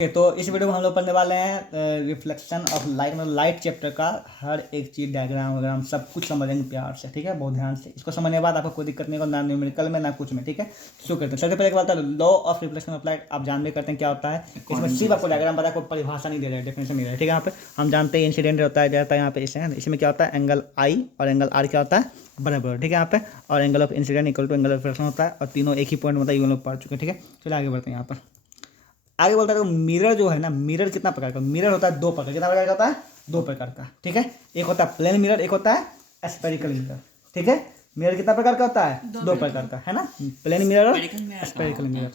तो इस वीडियो में हम लोग पढ़ने वाले हैं रिफ्लेक्शन ऑफ लाइट, मतलब लाइट चैप्टर का हर एक चीज़, डायग्राम वगैरह सब कुछ समझेंगे प्यार से। ठीक है, बहुत ध्यान से इसको समझने के बाद आपको कोई दिक्कत नहीं होगा, ना न्यूमेरिकल में ना कुछ में। ठीक है, शुरू करते हैं। सबसे पहले एक बात है, law of reflection of light आप जान भी करते हैं क्या होता है। इसमें सिर्फ आपको डायग्राम पता है, कोई परिभाषा नहीं दे रहा है, डेफिनेशन नहीं दे रहा है। ठीक है, यहाँ पे हम जानते हैं इंसिडेंट होता है जाता है यहाँ पे इसमें क्या होता है, एंगल आई और एंगल आर क्या होता है, बराबर। ठीक है, यहाँ पे और angle of incident equal to angle of reflection होता है, और तीनों एक ही पॉइंट मतलब ये लोग पढ़ चुके हैं। ठीक है, चलिए आगे बढ़ते हैं। यहाँ पर आगे बोलता है मिरर जो है ना, मिरर कितना प्रकार का, मिरर होता है दो प्रकार, कितना प्रकार का होता है, दो प्रकार का। ठीक है, एक होता है प्लेन मिरर, एक होता है स्फेरिकल मिरर। ठीक है, मिरर कितना प्रकार का होता है, दो प्रकार का, है ना, प्लेन मिरर और स्फेरिकल मिरर।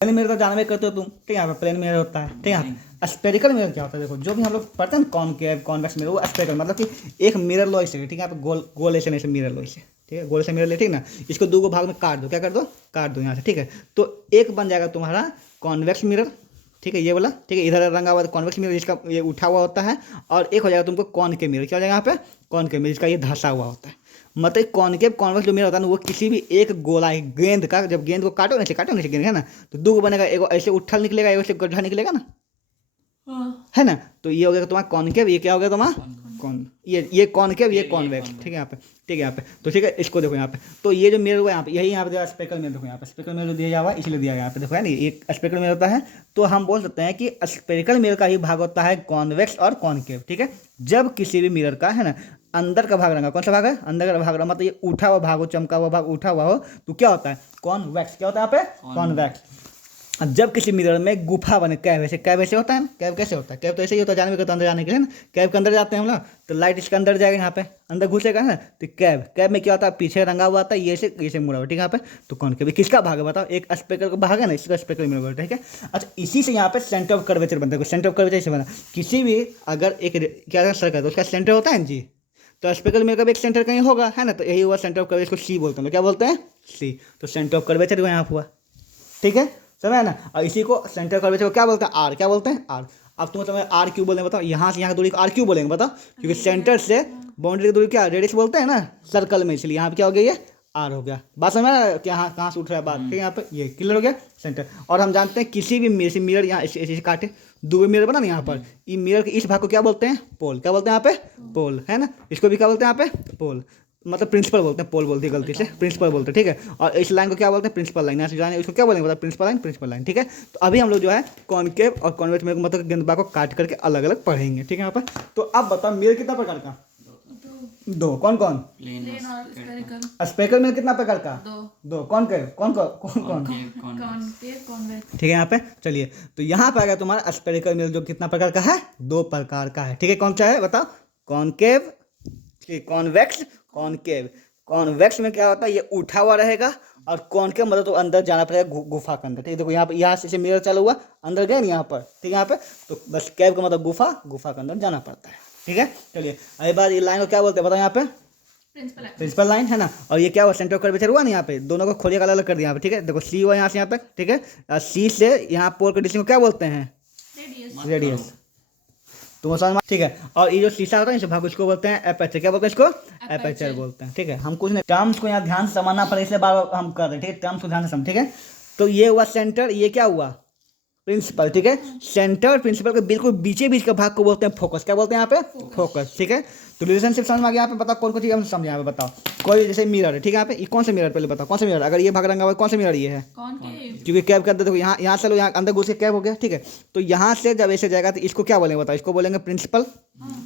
प्लेन मिरर तो जानवे करते हो तुम। ठीक है, यहाँ पे प्लेन मिरर होता है। ठीक है, यहाँ स्फेरिकल मिरर क्या होता है, देखो जो भी हम लोग पढ़ते हैं कॉनकेव कॉन्वेक्स मिरर, वो स्फेरिकल मतलब कि एक मिरर लो ऐसे। ठीक है, यहाँ पे गोल गोल ऐसे मिरर लो ऐसे। ठीक है, गोल से मिरर ले, ठीक ना, इसको दो भाग में काट दो, क्या कर दो, काट दो यहाँ से। ठीक है, तो एक बन जाएगा तुम्हारा कॉन्वेक्स मिरर। ठीक है, ये वाला। ठीक है, इधर रंगा हुआ कॉन्वेक्स मिरर, इसका ये उठा हुआ होता है, और एक हो जाएगा तुमको कॉनकेव मिरर। क्या हो जाएगा यहाँ पे, कॉनकेव मिरर, इसका ये धंसा हुआ होता है। मतलब कॉनकेव कॉन्वेक्स जो मिरर होता है ना, वो किसी भी एक गोला गेंद का, जब गेंद को काटो ना गेंद है ना, तो दो बनेगा, एक ऐसे उठल निकलेगा, एक ऐसे गड्ढा निकलेगा ना, है ना। तो ये हो गया तुम्हारा कॉनकेव, ये क्या हो गया तुम्हारा कॉन, ये कॉनकेव, ये कॉन्वेक्स। ठीक है, यहाँ पे, ठीक है, यहाँ पे तो ठीक है, इसको देखो यहाँ पे, तो ये जो मिरर हुआ यहाँ पे, यही यहाँ पे स्पेकल मिरर, देखो यहाँ पे स्पेकल मिरर दिया हुआ है, इसलिए दिया गया यहाँ पे, देखो है ना, एक स्पेकल मिरर होता है। तो हम बोल सकते हैं कि स्पेरिकल मिरर का ही भाग होता है कॉन्वेक्स और कॉनकेव। ठीक है, जब किसी भी मिरर का, है ना, अंदर का भाग रंगा, कौन सा भाग है, अंदर का भाग रंगा, मतलब ये उठा हुआ भाग हो, चमका हुआ भाग उठा हुआ हो, तो क्या होता है, कॉन्वेक्स। क्या होता है यहाँ पे, कॉन्वेक्स। जब किसी मिरर में गुफा बने, कैव ऐसे, कैव ऐसे होता है ना, कैव कैसे होता है, कैव तो ऐसे ही होता है, जानवे करते अंदर जाने के लिए ना, कैव के अंदर जाते हैं हम लोग, तो लाइट इसके अंदर जाएगा, यहाँ पे अंदर घुसेगा ना, तो कैव, कैव में क्या होता है, पीछे रंगा हुआ आता है, ये से मुड़ा हुआ। ठीक है, यहाँ पे तो कौन कैव किसका भाग है बताओ, एक स्पेकल का भाग है ना, इसका स्पेकल मिरर बोलते हैं। ठीक है, अच्छा इसी से यहाँ पे सेंटर ऑफ कर्वेचर बनता है। सेंटर ऑफ कर्वेचर से बना, किसी भी अगर एक क्या सर्कल तो उसका सेंटर होता है ना जी, तो स्पेकल मिरर का भी एक सेंटर कहीं होगा, है ना, तो यही हुआ सेंटर ऑफ कर्वेचर, को सी बोलते हैं। क्या बोलते हैं, सी। तो सेंटर ऑफ कर्वेचर यहाँ हुआ। ठीक है, समझ ना। और इसी को सेंटर कर्वेचर को क्या बोलते हैं, आर। क्या बोलते हैं, आर। अब तुम तुम्हें आर क्यों बोलेंगे बताओ, यहाँ से यहाँ की दूरी को आर क्यों बोलेंगे बताओ, क्योंकि सेंटर से बाउंड्री की दूरी क्या, रेडियस बोलते हैं ना सर्कल में, इसलिए यहाँ पे क्या हो गया, ये आर हो गया। बात समझ में कि यहाँ कहाँ से उठ रहा है बात। ठीक है, यहाँ पे ये क्लियर हो गया सेंटर। और हम जानते हैं किसी भी मिरर यहाँ ऐसे काटे, दो मिरर बना ना यहाँ पर, ये मिरर के इस भाग को क्या बोलते हैं, पोल। क्या बोलते हैं यहाँ पे, पोल, है ना। इसको भी क्या बोलते हैं यहाँ पे, पोल, मतलब प्रिंसिपल बोलते हैं, पोल बोलते हैं गलती से, प्रिंसिपल बोलते हैं। ठीक है, और इस लाइन को क्या बोलते हैं, प्रिंसिपल लाइन। यहाँ से जाने इसको क्या बोलेंगे मतलब प्रिंसिपल लाइन, प्रिंसिपल लाइन। ठीक है, तो अभी हम लोग जो है कॉनकेव और कॉन्वेक्स मिरर मतलब गेंदबा को काट करके अलग अलग पढ़ेंगे। ठीक है, यहाँ पर तो अब बताओ मिरर कितना प्रकार का, दो। कौन कौन, स्पेकल मिरर कितना प्रकार का, दो। कॉनकेव कौन कौन, ठीक है, यहाँ पे चलिए, तो यहाँ पे आ गया तुम्हारा स्पेरिकल मिरर जो कितना प्रकार का है, दो प्रकार का है। ठीक है, कौन सा है बताओ, कॉनकेव, कॉन्वेक्स, कॉनकेव। कॉन्वेक्स में क्या होता है, ये उठा हुआ रहेगा, और कॉनकेव मतलब तो अंदर जाना पड़ेगा गुफा के अंदर। ठीक है, देखो यहाँ पे, यहाँ से मिरर चालू हुआ, अंदर गए ना यहाँ पर। ठीक है, यहाँ पे तो बस कैव का मतलब गुफा, गुफा के अंदर जाना पड़ता है। ठीक है, चलिए अभी बात, ये लाइन को क्या बोलते हैं बताओ, यहाँ पे प्रिंसिपल लाइन, है ना। और ये क्या हुआ, सेंटर ऑफ कर्वेचर हुआ ना, यहाँ पे दोनों को खोलिए अलग अलग कर दिया यहाँ पे। ठीक है, देखो सी हुआ यहाँ से यहाँ तक। ठीक है, सी से यहाँ पोल के डिस्टेंस को क्या बोलते हैं, रेडियस। तो समझ। ठीक है, और ये जो शीशा होता है इस भाग को इसको बोलते हैं एपर्चर। क्या बोलते हैं इसको, एपर्चर बोलते हैं। ठीक है, हम कुछ नहीं, टर्म्स को यहाँ ध्यान से समझना पड़े, इसलिए बार बार हम कर रहे हैं। ठीक है, टर्म्स को ध्यान से समझ। ठीक है, तो ये हुआ सेंटर, ये क्या हुआ, प्रिंसिपल। ठीक है, सेंटर और प्रिंसिपल के बिल्कुल बीचे बीच के भाग को बोलते हैं फोकस। क्या बोलते हैं यहाँ पे, फोकस। ठीक है, तो रिलेशनशिप समझ में आ गया। यहाँ पे बताओ कौन कौन चीज हम समझे, यहाँ पे बताओ कोई, जैसे मिरर है। ठीक है, यहाँ पे ये कौन सा मिरर, पहले बताओ कौन सा मिरर, अगर ये भाग रंगा हुआ कौन सा मिरर ये है, क्योंकि कैब के अंदर देखो, यहाँ से लो, यहाँ अंदर घुस के कैब हो गया। ठीक है, तो यहाँ से जब ऐसे जाएगा तो इसको क्या बोलेंगे बताओ, इसको बोलेंगे प्रिंसिपल,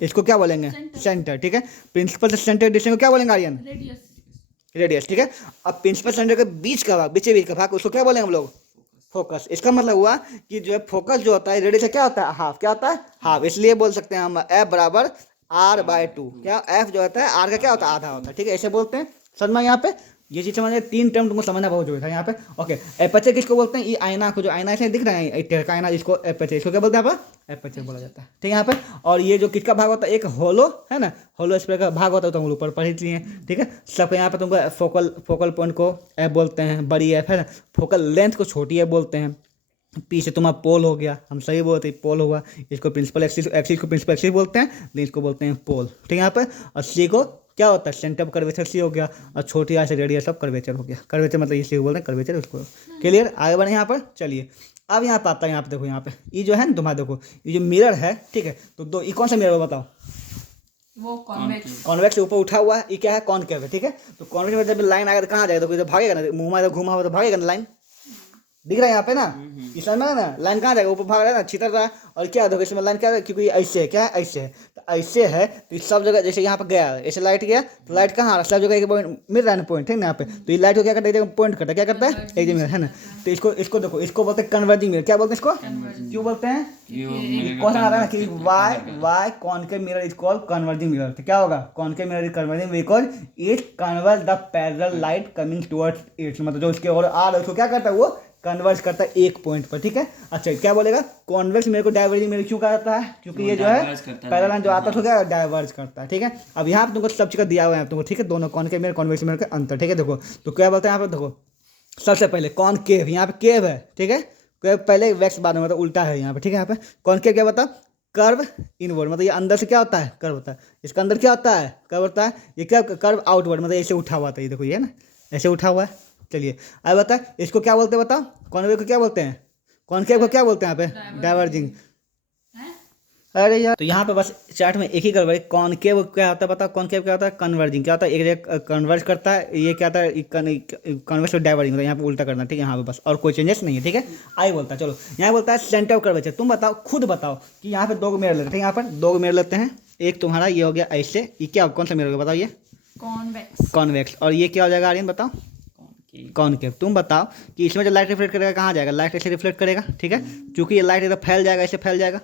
इसको क्या बोलेंगे, सेंटर। ठीक है, प्रिंसिपल से सेंटर डिस्टेंस को क्या बोलेंगे आर्यन, रेडियस। ठीक है, अब प्रिंसिपल सेंटर के बीच का भाग, बीच का भाग, उसको क्या बोलेंगे हम लोग, फोकस। इसका मतलब हुआ कि जो है फोकस जो होता है रेडियस से क्या होता है, हाफ। क्या होता है, हाफ। इसलिए बोल सकते हैं हम एफ बराबर r/2। क्या, एफ जो होता है आर का क्या होता है, आधा होता है। ठीक है, ऐसे बोलते हैं। समझ में यहाँ पे ये चीज़ समझ, तीन टर्म तुमको समझना बहुत जरूरी था यहाँ पे। ओके, एपर्चर किसको बोलते हैं, ये आईना को, जो आईना ऐसे दिख रहा है एक का आईना, इसको एपर्चर, इसको क्या बोलते हैं यहाँ पर, एपर्चर बोला जाता है। ठीक है, यहाँ पे। और ये जो किसका भाग होता है, एक होलो, है ना, होलो स्फीयर का भाग होता है, तो हम ऊपर पढ़ लिए। ठीक है, सबको यहाँ पे तुमको फोकल पॉइंट को एफ बोलते हैं, बड़ी एफ, है ना। फोकल लेंथ को छोटी एफ बोलते हैं। पीछे तुम्हारा पोल हो गया, हम सही बोलते हैं, पोल हुआ। इसको प्रिंसिपल एक्सिस, एक्सिस को प्रिंसिपल एक्सिस बोलते हैं, लेंस को बोलते हैं पोल। ठीक है, यहाँ पर। और सी को क्या होता है, सेंटर ऑफ कर्वेचर सी हो गया, और छोटी आई से रेडियस ऑफ कर्वेचर हो गया। कर्वेचर मतलब इसी को बोलते हैं कर्वेचर, उसको। क्लियर, आगे बढ़े यहाँ पर। चलिए अब यहाँ पे आता है, यहाँ पे देखो, यहाँ पे ये जो है ना तुम्हारा, देखो ये जो मिरर है, ठीक है, तो दो, ये कौन सा मिरर है बताओ? वो कॉन्वेक्स। कॉन्वेक्स ऊपर उठा हुआ है, ये क्या है? कॉनकेव है, ठीक है। तो कॉन्वेक्स में जब लाइन आएगा तो कहाँ जाएगा? तो इधर भागेगा ना, मुंह में घूमा हुआ तो भागेगा ना लाइन, दिख रहा है यहाँ पे ना, इस लाइन में है ना, लाइन कहाँ जाएगा? ऊपर भाग रहा है ना, छितर रहा है। और क्या देखो इसमें लाइन क्या है, क्योंकि ऐसे है, क्या है? ऐसे है, तो ऐसे है तो इस सब जगह, जैसे यहाँ पे गया ऐसे लाइट गया, तो लाइट कहाँ आ रहा है? सब जगह एक पॉइंट मिल रहा है ना, पॉइंट, ठीक है ना यहाँ पे। तो ये लाइट को क्या करता है? पॉइंट करता है, क्या करता है? एक जगह है ना। तो इसको देखो, इसको बोलते हैं कन्वर्जिंग मिरर। क्या बोलते हैं इसको? क्यों बोलते हैं? क्वेश्चन आ रहा है ना कि why concave mirror is called converging mirror. तो क्या होगा? Concave mirror is converging because it converge the parallel light coming towards it, मतलब जो उसके और आ रहा है उसको क्या करता है? वो कन्वर्ज करता है एक पॉइंट पर, ठीक है। अच्छा क्या बोलेगा? कॉन्वेक्स मिरर को डाइवर्जिंग मिरर क्यों कहा जाता है? क्योंकि ये जो है पैरेलल जो आता है उसको क्या डाइवर्ज करता है, ठीक है। अब यहाँ पे तुमको सब चीज़ दिया हुआ है तुमको, ठीक है, दोनों कॉनकेव मिरर कॉन्वेक्स मिरर का अंतर, ठीक है। देखो तो क्या बोलते हैं यहाँ पे, देखो सबसे पहले कॉनकेव, यहाँ पे केव है, ठीक है, केव पहले वैक्स बाद में, मतलब उल्टा है यहाँ पे, ठीक है। यहाँ पे कॉनकेव क्या बता? कर्व इनवर्ड, मतलब ये अंदर से क्या होता है? कर्व होता है। इसका अंदर क्या होता है? कर्व होता है। ये क्या? कर्व आउटवर्ड, मतलब ऐसे उठा हुआ था, ये देखो ये है ना, ऐसे उठा हुआ है। चलिए अब बता, इसको क्या बोलते हैं बताओ? कॉनवेव को क्या बोलते हैं? कॉनकेव को क्या बोलते हैं यहाँ पे? डाइवर्जिंग। अरे यार, तो यहाँ पे बस चार्ट में एक ही गड़बड़ है। कॉनकेव क्या होता है बताओ? कॉनकेव क्या होता है? कन्वर्जिंग। क्या होता है? एक जगह कन्वर्ज करता है, ये क्या होता है? कन्वर्स और डाइवर्जिंग, मतलब यहाँ पे उल्टा करना, ठीक है। यहाँ पे बस और कोई चेंजेस नहीं है, ठीक है। आई बोलता है, चलो यहाँ बोलता है सेंटर ऑफ कर्वेचर। तुम बताओ, खुद बताओ कि यहाँ पे दो मिरर लेते हैं, यहाँ पर दो मिरर लेते हैं, एक तुम्हारा ये हो गया ऐसे, ये क्या कौन सा मिरर होगा बताओ? ये कॉन्वेक्स। कॉन्वेक्स। और ये क्या हो जाएगा आर्यन बताओ? कॉनकेव। तुम बताओ कि इसमें जो लाइट रिफ्लेक्ट करेगा कहाँ जाएगा? लाइट ऐसे रिफ्लेक्ट करेगा, ठीक है, क्योंकि ये लाइट इधर फैल जाएगा, ऐसे फैल जाएगा,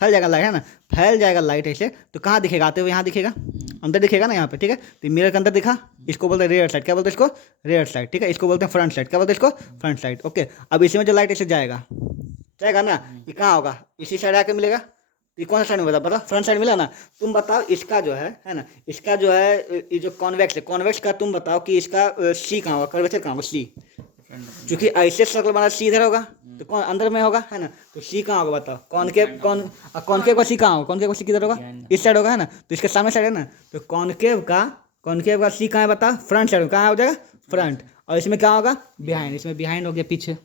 फैल जाएगा लाइट, है ना, फैल जाएगा लाइट ऐसे, तो कहाँ दिखेगा? आते हुए यहाँ दिखेगा, अंदर दिखेगा ना यहाँ पे, ठीक है। तो मिरर के अंदर दिखा, इसको बोलते हैं रेयर साइड। क्या बोलते हैं इसको? रेयर साइड, ठीक है। इसको बोलते हैं फ्रंट साइड। क्या बोलते हैं इसको? Front side, okay. अब इसमें जो लाइट ऐसे जाएगा ना, ये कहाँ होगा? इसी साइड आके मिलेगा। ये कौन सा साइड में बता? फ्रंट साइड मिला ना। तुम बताओ इसका जो है ना, इसका जो है ये जो कॉन्वेक्स है, कॉन्वेक्स का तुम बताओ कि इसका सी कहाँ होगा? कर्वेचर कहाँ होगा? सी, क्योंकि ऐसे सर्कल बना, सी इधर होगा तो कौन अंदर में होगा, है ना। तो सी कहाँ होगा बताओ? कॉनकेव। कॉनकेव का सी कहाँ होगा? कॉनकेव का सी किधर होगा? इस साइड होगा, है ना। तो इसके सामने साइड है ना, तो कॉनकेव का सी कहाँ है बता? फ्रंट साइड में। कहाँ हो जाएगा? फ्रंट। और इसमें क्या होगा? बिहाइंड। इसमें बिहाइंड हो गया, पीछे,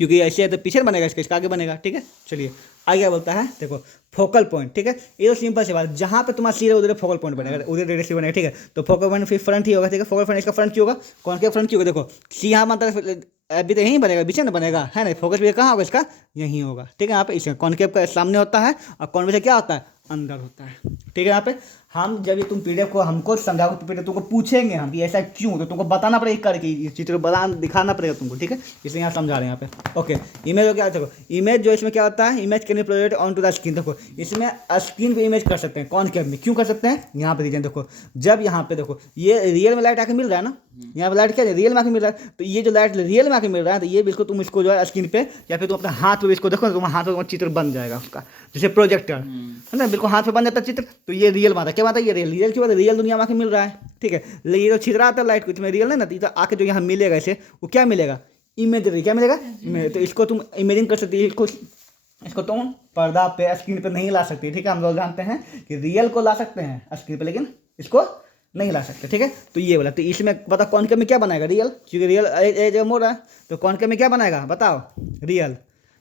क्योंकि ऐसे है तो पीछे बनेगा, इसका आगे बनेगा, ठीक है। चलिए आगे बोलता है, देखो फोकल पॉइंट, ठीक है। ये तो सिंपल सी बात, जहाँ पे तुम्हारा सी है उधर फोकल पॉइंट बनेगा, उधर डायरेक्टली बनेगा, ठीक है। तो फोकल पॉइंट फिर फ्रंट ही होगा, ठीक है। फोकल पॉइंट इसका फ्रंट क्यों होगा? कौन के फ्रंट क्यों होगा? देखो सी यहाँ बनता है, अभी तो यहीं बनेगा, बीच में बनेगा, है ना। फोकस भी कहाँ होगा इसका? यहीं होगा, ठीक है। यहाँ पे इसका कॉनकेव का सामने होता है और कॉन्वेक्स क्या होता है? अंदर होता है, ठीक है। यहाँ पे हम जब ये तुम पीडीएफ को हमको समझाओ तो पीडीएफ तुमको पूछेंगे हम कि ऐसा क्यों, तो तुमको बताना पड़ेगा करके, ये चित्र बना दिखाना पड़ेगा तुमको, ठीक है। इसलिए यहाँ समझा रहे हैं यहाँ पे, ओके। इमेज हो क्या? देखो इमेज जो इसमें क्या होता है? Image can be project on to the screen. देखो इसमें स्क्रीन पे इमेज कर सकते हैं, कॉनकेव में क्यों कर सकते हैं? यहाँ पे रीजन देखो, जब यहाँ पे देखो ये रियल में लाइट आके मिल रहा है ना, यहाँ पे लाइट क्या है? रियल में आके मिल रहा है। तो ये जो लाइट रियल में आके मिल रहा है, तो ये बिल्कुल तुम इसको जो है स्क्रीन पे या फिर तुम अपने हाथ में इसको देखो, तुम्हारे हाथ में चित्र बन जाएगा उसका, जैसे प्रोजेक्टर है ना, बिल्कुल हाथ पे बन जाता है चित्र। तो ये रियल बात है। क्या बात है? ये रियल की बात है, रियल दुनिया में आके मिल रहा है, ठीक है। ये जो छितरा आता है लाइट को, इसमें रियल नहीं ना, तो आके जो यहाँ मिलेगा ऐसे, वो क्या मिलेगा? इमेजरी। क्या मिलेगा? तो इसको तुम इमेजिन कर सकती है, इसको तुम पर्दा पे स्क्रीन पे नहीं ला सकती, ठीक है। हम लोग जानते हैं कि रियल को ला सकते हैं स्क्रीन पे, लेकिन इसको नहीं ला सकते, ठीक है। तो ये बोला, तो इसमें पता कॉनकेव में क्या बनाएगा? रियल, क्योंकि रियल एज हो रहा है, तो कॉनकेव में क्या बनाएगा बताओ? रियल।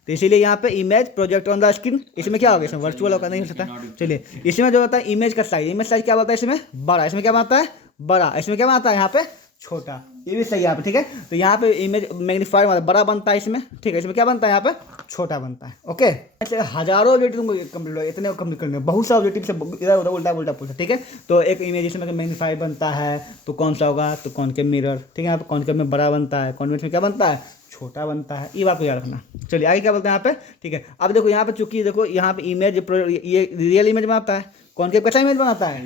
तो इसीलिए यहाँ पे image project on the screen, इसमें क्या होगा? इसमें वर्चुअल होगा, नहीं हो सकता। चलिए इसमें जो होता है इमेज का साइज, इमेज साइज क्या होता है? इसमें बड़ा, इसमें क्या बनता है? बड़ा, इसमें क्या बनता है? यहाँ पे छोटा। ये भी सही है यहाँ पे, ठीक है। तो यहाँ पे इमेज मैग्नीफायर मतलब बड़ा बनता है इसमें, ठीक है। इसमें क्या बनता है? यहाँ पे छोटा बनता है, ओके। ऐसे हजारों ऑब्जेक्टिव तुमको कंप्लीट हो, इतने कंप्लीट करने, बहुत सारे ऑब्जेक्टिव से इधर उधर उल्टा उल्टा पूछा, ठीक है। तो एक इमेज इसमें मैग्नीफायर बनता है तो कौन सा होगा? तो कॉनकेव मिरर, ठीक है। यहाँ पे कॉनकेव में बड़ा बनता है, कॉन्वेक्स में क्या बनता है? छोटा बनता है। ये बात को याद रखना। चलिए आगे क्या बोलते हैं यहाँ पे, ठीक है। अब देखो यहाँ पे चूंकि देखो यहाँ पे इमेज ये रियल इमेज बनाता है, कॉनकेव कैसा इमेज बनाता है?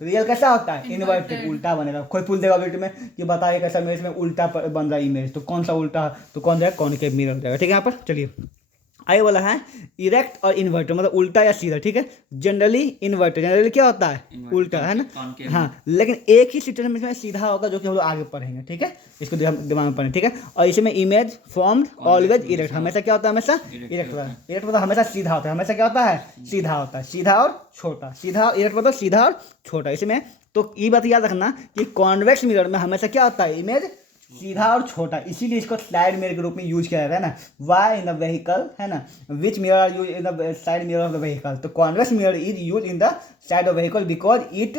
रियल कैसा होता है? इन्वर्टेड, उल्टा बनेगा। कोई पूछ देगा ऑब्जेक्ट में कि बताइए कैसा इमेज में उल्टा बन रहा है इमेज, तो कौन सा उल्टा? तो कौन जाएगा? कॉनकेव मिरर हो जाएगा, ठीक है। यहाँ पर चलिए आगे वाला है इरेक्ट और इन्वर्टर, मतलब उल्टा या सीधा, ठीक है। जनरली इन्वर्टर, जनरली क्या होता है? उल्टा, है ना। हाँ, लेकिन एक ही सिचुएशन में सीधा होगा, जो कि हम लोग आगे पढ़ेंगे, ठीक है। इसको दिमाग में पढ़ें, ठीक है। और इसमें इमेज फॉर्म्ड ऑलवेज इरेक्ट, हमेशा क्या होता है? हमेशा इरेक्ट होता है। इरेक्ट मतलब हमेशा सीधा होता है, हमेशा क्या होता है? सीधा होता है, सीधा और छोटा। सीधा, इरेक्ट मतलब सीधा और छोटा। इसमें तो ये बात याद रखना कि कॉन्वेक्स मिरर में हमेशा क्या होता है? इमेज सीधा और छोटा, इसीलिए इसको स्लाइड मिरर के रूप में यूज किया जाता है ना। वाई इन द व्हीकल है ना, which mirror are use in the side mirror of the vehicle, तो convex mirror is use in the side of vehicle because it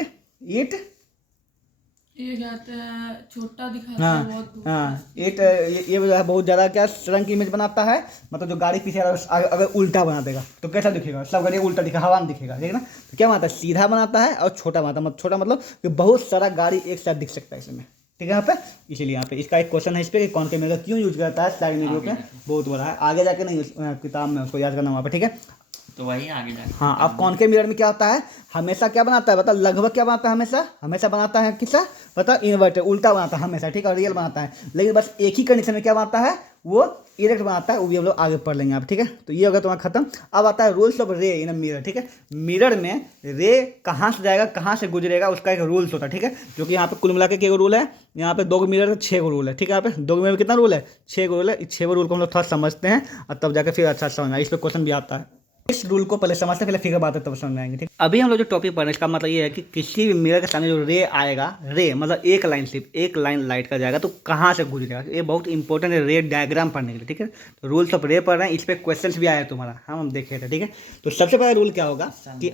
ये कहते हैं छोटा दिखाता है बहुत दूर। हाँ ये जो है बहुत ज़्यादा क्या रंग की इमेज बनाता है, मतलब जो गाड़ी पीछे अगर उल्टा बना देगा तो कैसा दिखेगा, सब गाड़ी उल्टा दिखा, हवा में दिखेगा, ठीक है ना। तो क्या बनाता है, सीधा बनाता है और छोटा बनाता है, मतलब छोटा मतलब कि बहुत सारा गाड़ी एक साथ दिख सकता है इसमें, ठीक है। यहाँ पे इसीलिए यहाँ पे इसका एक क्वेश्चन है इस पर कि कौन के मिरर क्यों यूज करता है स्लाइड मिरर पे, बहुत बड़ा है, आगे जाके नहीं किताब में उसको याद करना वहाँ पे, ठीक है। तो वही आगे जाके हाँ अब कॉनकेव मिरर में क्या होता है, हमेशा क्या बनाता है बता, लगभग क्या बनाता है, हमेशा बनाता है किसका बता, इन्वर्टर, उल्टा बनाता है हमेशा, ठीक है, रियल बनाता है, लेकिन बस एक ही कंडीशन में क्या बनाता है, वो इरेक्ट बनाता है, वो भी हम लोग आगे पढ़ लेंगे आप, ठीक है। तो ये होगा तुम्हारा खत्म। अब आता है रूल्स ऑफ रे इन मिरर, ठीक है। मिरर में रे कहाँ से जाएगा, कहाँ से गुजरेगा, उसका एक रूल्स होता है, ठीक है, जो कि यहाँ पे कुल मिला के रूल है, यहाँ पे 2 मिरर 6 रूल है, ठीक है। यहाँ पे 2 मिरर में कितना रूल है, 6 रूल है। 6 रूल को हम लोग थोड़ा समझते हैं और तब जाकर फिर अच्छा समझना, इस पर क्वेश्चन भी आता है। इस रूल को पहले समझते हैं, पहले फिर बात है तब समझ में आएंगे, ठीक। अभी हम लोग जो टॉपिक पढ़ रहे हैं इसका मतलब ये है कि किसी भी मिरर के सामने जो रे आएगा, रे मतलब एक लाइन, सिर्फ एक लाइन लाइट का जाएगा तो कहाँ से गुजरेगा, ये बहुत इंपॉर्टेंट है रे डायग्राम पढ़ने के लिए, ठीक है। तो रूल्स ऑफ रे पढ़ रहे हैं, इस पर क्वेश्चन भी आया तुम्हारा, हम देखे थे, ठीक है। तो सबसे पहला रूल क्या होगा कि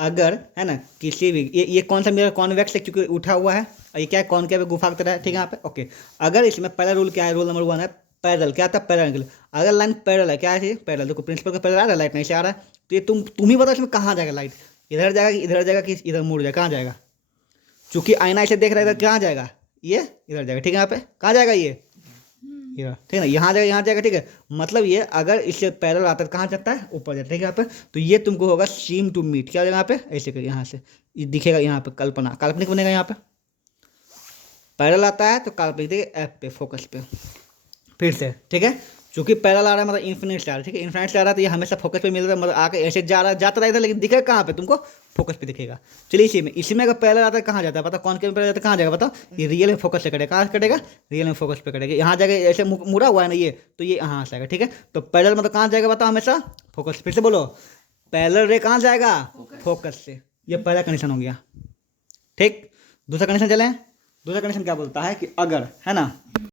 अगर है ना किसी भी ये कौन सा मिरर कॉन्वेक्स है क्योंकि उठा हुआ है, और ये क्या है कॉनकेव गुफा की तरह है, ठीक है। यहाँ पे ओके, अगर इसमें पहला रूल क्या है, रूल नंबर 1 है पैरेलल, क्या आता है पैरेलल के लिए, अगर लाइन पैरेलल है, क्या है पैरेलल, देखो प्रिंसिपल का पैरेलल आ रहा है, लाइट नहीं से आ रहा है, तो ये तुम ही बताओ इसमें कहाँ जाएगा लाइट, इधर जाएगा कि इधर जाएगा कि इधर मुड़ जाएगा, कहाँ जाएगा, चूंकि आईना इसे देख रहा है इधर कहाँ जाएगा, ये इधर जाएगा, ठीक है। यहाँ पे कहाँ जाएगा ये इधर, ठीक है ना, यहाँ जाएगा, ठीक है। मतलब ये अगर इससे पैरेलल आता है कहाँ जाता है, ऊपर जाता है, ठीक है। यहाँ पे तो ये तुमको होगा सीम टू मीट, क्या हो जाएगा यहाँ पे, ऐसे कर यहाँ से ये दिखेगा, यहाँ पे काल्पनिक बनेगा, यहाँ पे पैरेलल आता है तो काल्पनिक देखिए एफ पे फोकस पे फिर से, ठीक है। चूंकि पैरेलल आ रहा है मतलब इन्फिनिट से आ रहा है, ठीक है, इन्फिनिट से आ रहा है तो ये हमेशा फोकस पे मिल रहा है, मतलब आके ऐसे जा रहा है, जाता रहेगा, लेकिन दिखेगा कहाँ पे तुमको, फोकस पे दिखेगा। चलिए इसी में अगर पैरेलल आता है कहाँ जाता है पता, कौन के पैरेलल जाता है कहाँ जाएगा बताओ, ये रियल में फोकस से कटेगा, कहाँ से कटेगा, रियल में फोकस पे कटेगा, यहाँ जाएगा, ऐसे मुड़ा हुआ है ना ये, तो ये यहाँ से आएगा, ठीक है। तो पैरेलल मतलब कहाँ जाएगा बताओ, हमेशा फोकस, फिर से बोलो पैरेलल रे कहाँ जाएगा, फोकस से, ये पहला कंडीशन हो गया, ठीक। दूसरा कंडीशन चलें, दूसरा कंडीशन क्या बोलता है कि अगर है ना